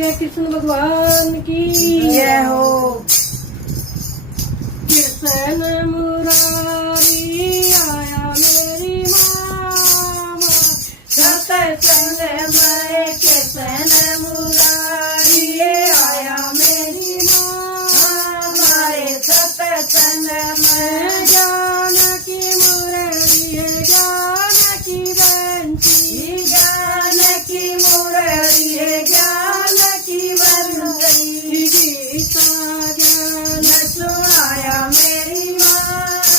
बोलिए कृष्ण भगवान की जय हो। कृष्ण मुरारी आया मेरी मामा सत्संग में कृष्ण मुरारी आया मेरी माँ हमारे सत्संग में जानकी मुरली है जानकी बंसी जानकी मुरली जानकी बंसी गीता ज्ञान सुनाया मेरी माँ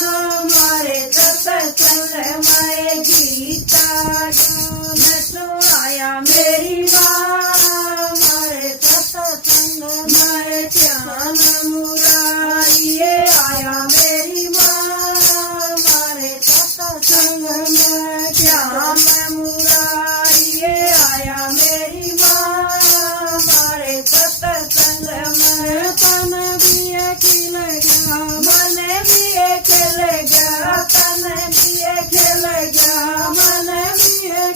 हमारे सत्संग में गीता ज्ञान सुनाया मेरी माँ हमारे सत्संग में श्याम मुरारी आया मेरी माँ हमारे सत्संग में श्याम मुरारी आया मेरी माँ हमारे सत्संग में तन भी खिल गया मन भी खेल गया तन भी खेल गया मन भी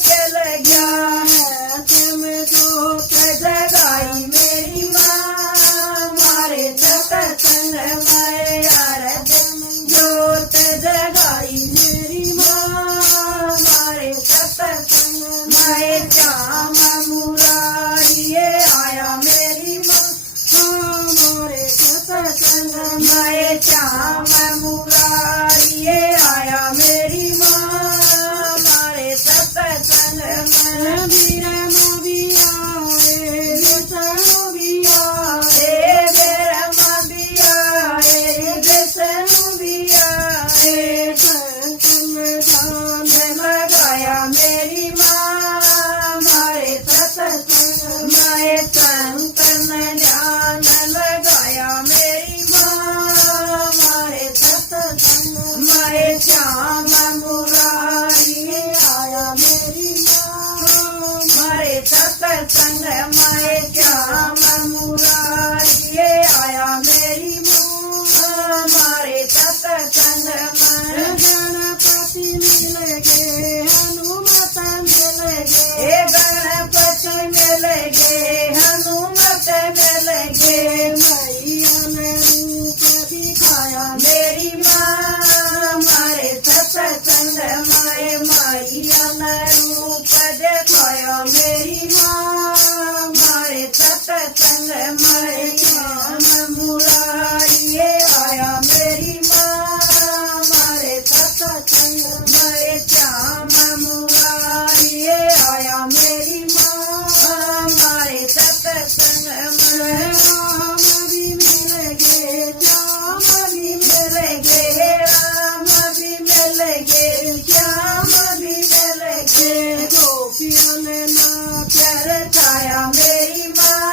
खेल गया तुम जो जगाई मेरी माँ हमारे सत्संग में यार जोत जगाई मेरी माँ हमारे सत्संग में श्याम मुरारी आया मेरी माँ हमारे सत्संग मैं श्याम मुरारी आया मेरी माँ हमारे सत्संग में बीरम भी आए विष्णु भी आए ब्रह्म भी आए विष्णु भी आए संकन जान लगाया मेरी माँ हमारे सत्संग में संतन ध्यान लगाया मेरी माँ हमारे सत्संग में श्याम मुरारी आया मेरी माँ हमारे सत्संग में श्याम मुरारी आया मेरी माँ हमारे सत्संग में गणपति मिल गए हनुमत मिल गए गणपति मिल गे हनुमत मिल गे मैया ने रूप दिखाया मेरी माँ हमारे सत्संग में मैया ने रूप दिखाया मेरी माँ हमारे सत्संग में श्याम मुरारी आया मेरी माँ हमारे सत्संग में श्याम मुरारी आया मेरी माँ हमारे सत्संग में राम भी मिल गए श्याम भी मिल गे राम भी मिल गे श्याम भी मिल गे गोपियों ने नाच छाया मेरी माँ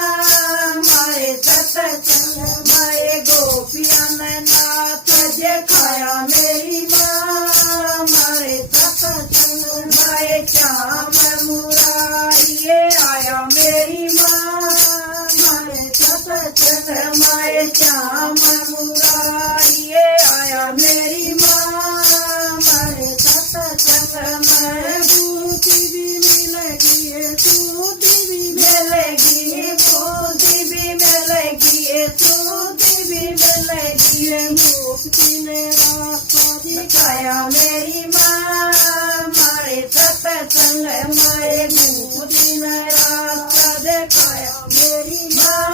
हमारे सत्संग में गोपियाँ ने नाच दिखाया मेरी माँ हमारे सत्संग में श्याम मुरारी आया मेरी माँ हमारे सत्संग में श्याम मुरारी आया मेरी माँ हमारे सत्संग में बूटी भी मिल गई सूटी भी मिलेगी बूंदी भी मिलेगी सूदी भी मिलेगी मुक्ति ने रास्ता दिखाया मेरी माँ हमारे सत्संग में बूंदी ने रास्ता दिखाया मेरी माँ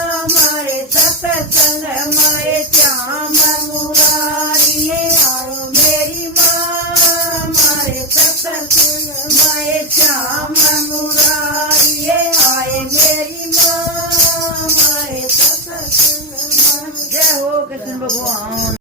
हमारे सत्संग में श्याम मुरारी आया मेरी माँ हमारे सत्संग में श्याम मुरारी आए मेरी माँ हमारे सत्संग में जय हो कृष्ण भगवान।